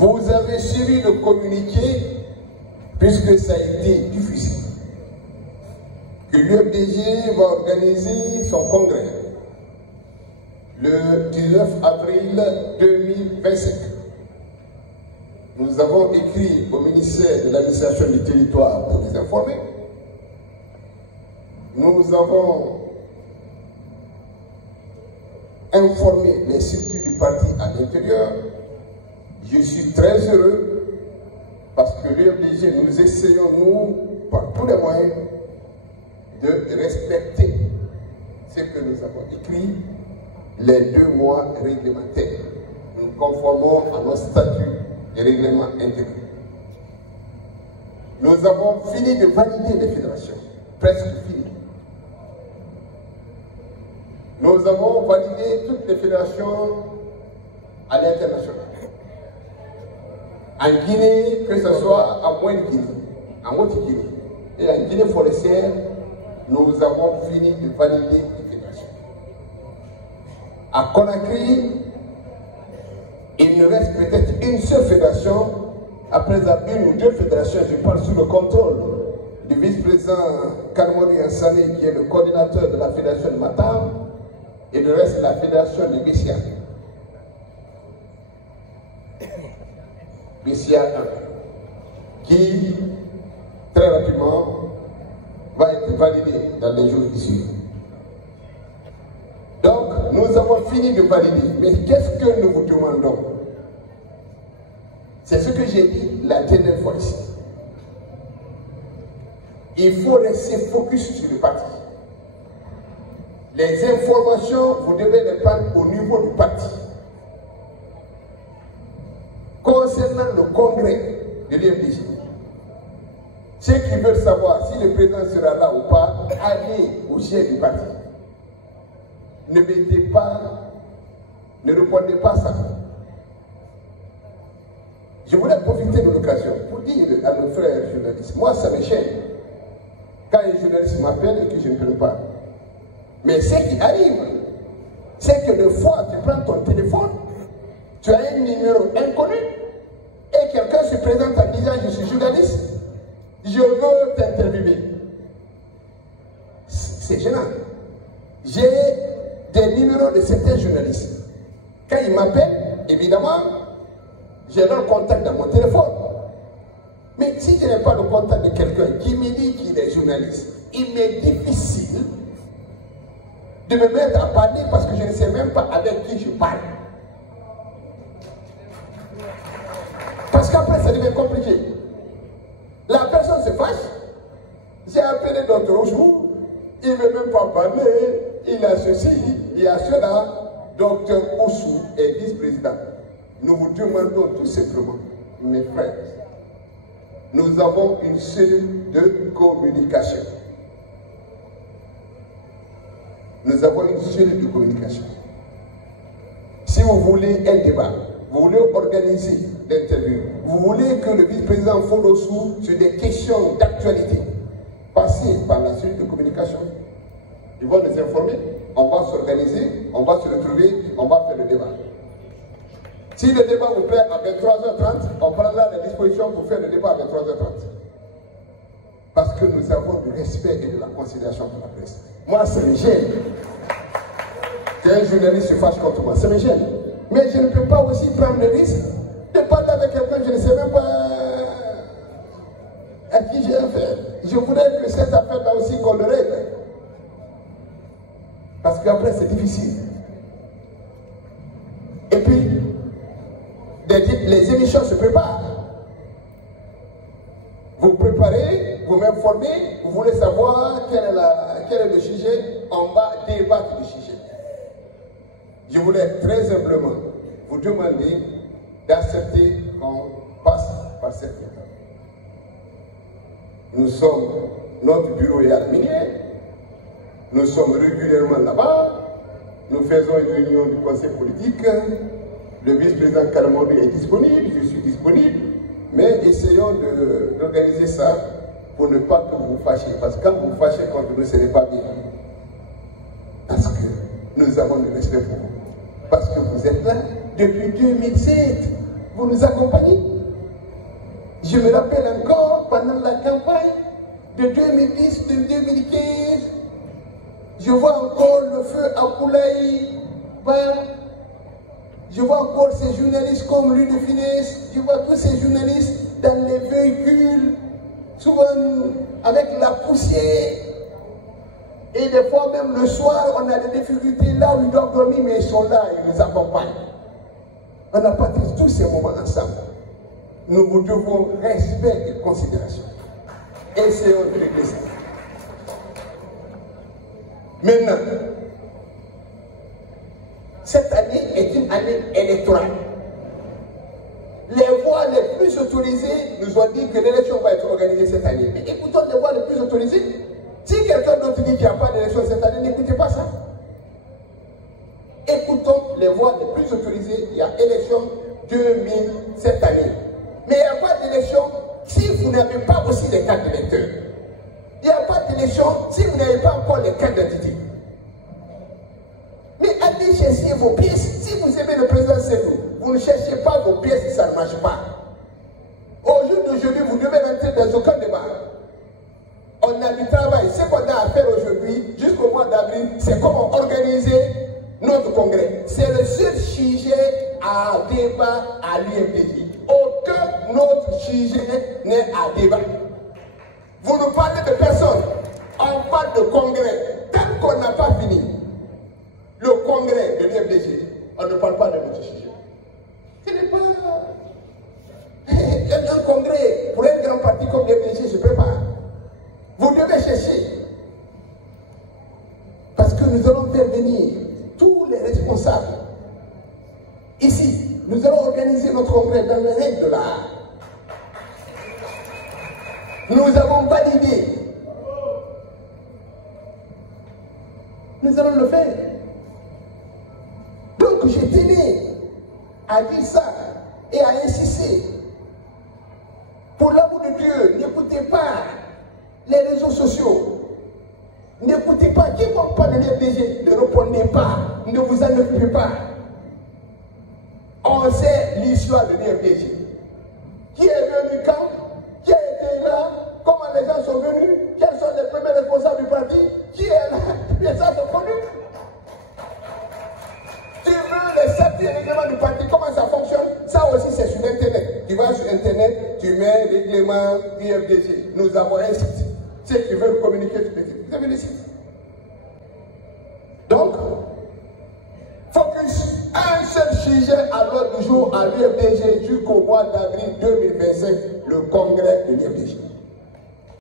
Vous avez suivi le communiqué, puisque ça a été diffusé, que l'UFDG va organiser son congrès le 19 avril 2025. Nous avons écrit au ministère de l'administration du territoire pour les informer. Nous avons informé les structures du parti à l'intérieur. Je suis très heureux parce que l'UFDG, nous essayons, nous, par tous les moyens, de respecter ce que nous avons écrit, les 2 mois réglementaires. Nous nous conformons à nos statuts et règlements intérieurs. Nous avons fini de valider les fédérations, presque fini. Nous avons validé toutes les fédérations à l'international. En Guinée, que ce soit à Moine-Guinée, en Haute-Guinée et en Guinée forestière, nous avons fini de valider les fédérations. À Conakry, il nous reste peut-être une seule fédération, après une ou 2 fédérations, je parle sous le contrôle du vice-président Karmoni Ansane, qui est le coordinateur de la fédération de Matam, et le reste de la fédération de Bessia. Bessia 1, qui très rapidement va être validé dans les jours ici. Donc, nous avons fini de valider. Mais qu'est-ce que nous vous demandons? C'est ce que j'ai dit la dernière fois ici. Il faut rester focus sur le parti. Les informations, vous devez les prendre au niveau du parti. Concernant le congrès de l'UFDG, ceux qui veulent savoir si le président sera là ou pas, allez au siège du parti. Ne mettez pas, ne répondez pas à ça. Je voulais profiter de l'occasion pour dire à nos frères journalistes, moi ça me gêne quand un journaliste m'appelle et que je ne peux pas. Mais ce qui arrive, c'est que des fois tu prends ton téléphone, tu as un numéro inconnu et quelqu'un se présente en disant je suis journaliste, je veux t'interviewer. C'est gênant. J'ai des numéros de certains journalistes. Quand ils m'appellent, évidemment, j'ai leur contact dans mon téléphone. Mais si je n'ai pas le contact de quelqu'un qui me dit qu'il est journaliste, il m'est difficile de me mettre à parler parce que je ne sais même pas avec qui je parle. Parce qu'après, ça devient compliqué. La personne se fâche. J'ai appelé Dr. Oshou, il ne veut même pas parler, il a ceci, il a cela. Dr. Oshou est vice-président. Nous vous demandons tout simplement, mes frères, nous avons une cellule de communication. Nous avons une cellule de communication. Si vous voulez un débat, vous voulez organiser l'interview, vous voulez que le vice-président Fodossou sur des questions d'actualité, passez par la cellule de communication. Ils vont nous informer, on va s'organiser, on va se retrouver, on va faire le débat. Si le débat vous plaît à 23h30, on prendra les dispositions pour faire le débat à 23h30. Parce que nous avons du respect et de la considération pour la presse. Moi, ça me gêne. Qu'un journaliste se fâche contre moi, ça me gêne. Mais je ne peux pas aussi prendre le risque de parler avec quelqu'un, je ne sais même pas à qui j'ai affaire. Je voudrais que cette affaire-là aussi qu'on le règle. Parce qu'après, c'est difficile. Et puis, les émissions se préparent. Vous préparez, vous m'informez, vous voulez savoir quel est le sujet, on va débattre du sujet. Je voulais très humblement vous demander d'accepter qu'on passe par cette étape. Nous sommes, notre bureau est à la minière, nous sommes régulièrement là-bas, nous faisons une réunion du conseil politique, le vice-président Kalamondou est disponible, je suis disponible, mais essayons d'organiser ça pour ne pas que vous fâchiez, parce que quand vous fâchez contre nous, ce n'est pas bien. Parce que nous avons le respect pour vous. Parce que vous êtes là depuis 2007. pour nous accompagner. Je me rappelle encore, pendant la campagne de 2010, de 2015, je vois encore le feu à Koulaï, je vois encore ces journalistes comme lui de Finesse, je vois tous ces journalistes dans les véhicules, souvent avec la poussière. Et des fois même le soir, on a des difficultés là où ils doivent dormir, mais ils sont là, ils nous accompagnent. On a partagé tous ces moments ensemble. Nous vous devons respect et considération. Essayons de régler ça. Maintenant, cette année est une année électorale. Les voix les plus autorisées nous ont dit que l'élection va être organisée cette année. Mais écoutons les voix les plus autorisées. Si quelqu'un d'autre dit qu'il n'y a pas d'élection cette année, n'écoutez pas ça. Écoutons les voix les plus autorisées. Il y a élection 2000 cette année. Mais il n'y a pas d'élection si vous n'avez pas aussi les cartes d'électeurs. Il n'y a pas d'élection si vous n'avez pas encore les cartes d'identité. Mais allez chercher vos pièces. Si vous aimez le président Sékou, vous ne cherchez pas vos pièces si ça ne marche pas. Au jour d'aujourd'hui, vous devez rentrer dans aucun débat. On a du travail. Ce qu'on a à faire aujourd'hui, jusqu'au mois d'avril, c'est comment organiser notre congrès. C'est le seul sujet à débat à l'UMPJ. Aucun autre sujet n'est à débat. Vous nous parlez de personne. On parle de congrès. Tant qu'on n'a pas fini le congrès de l'UMPJ, on ne parle pas de notre sujet. Ce n'est pas un congrès pour un grand parti comme l'UMPJ se prépare. Vous devez chercher. Parce que nous allons faire venir tous les responsables. Ici, nous allons organiser notre congrès dans les règles de l'art. Nous avons validé. Nous allons le faire. Donc je tenais à dire ça et à insister. Pour l'amour de Dieu, n'écoutez pas les réseaux sociaux. N'écoutez pas qui ne parle de l'UMPJ. Ne répondez pas. Ne vous en occupez pas. On sait l'histoire de l'UMPJ. Qui est venu quand? Qui a été là? Comment les gens sont venus? Quels sont les premiers responsables du parti? Qui est là? Les gens sont connus. Tu veux les statuts et règlements du parti, comment ça fonctionne? Ça aussi c'est sur Internet. Tu vas sur Internet, tu mets règlement UMPJ. Nous avons un site. Ceux qui veulent communiquer, vous avez le site. Donc, focus un seul sujet à l'ordre du jour à l'UMPJ jusqu'au mois d'avril 2025, le congrès de l'UMPJ.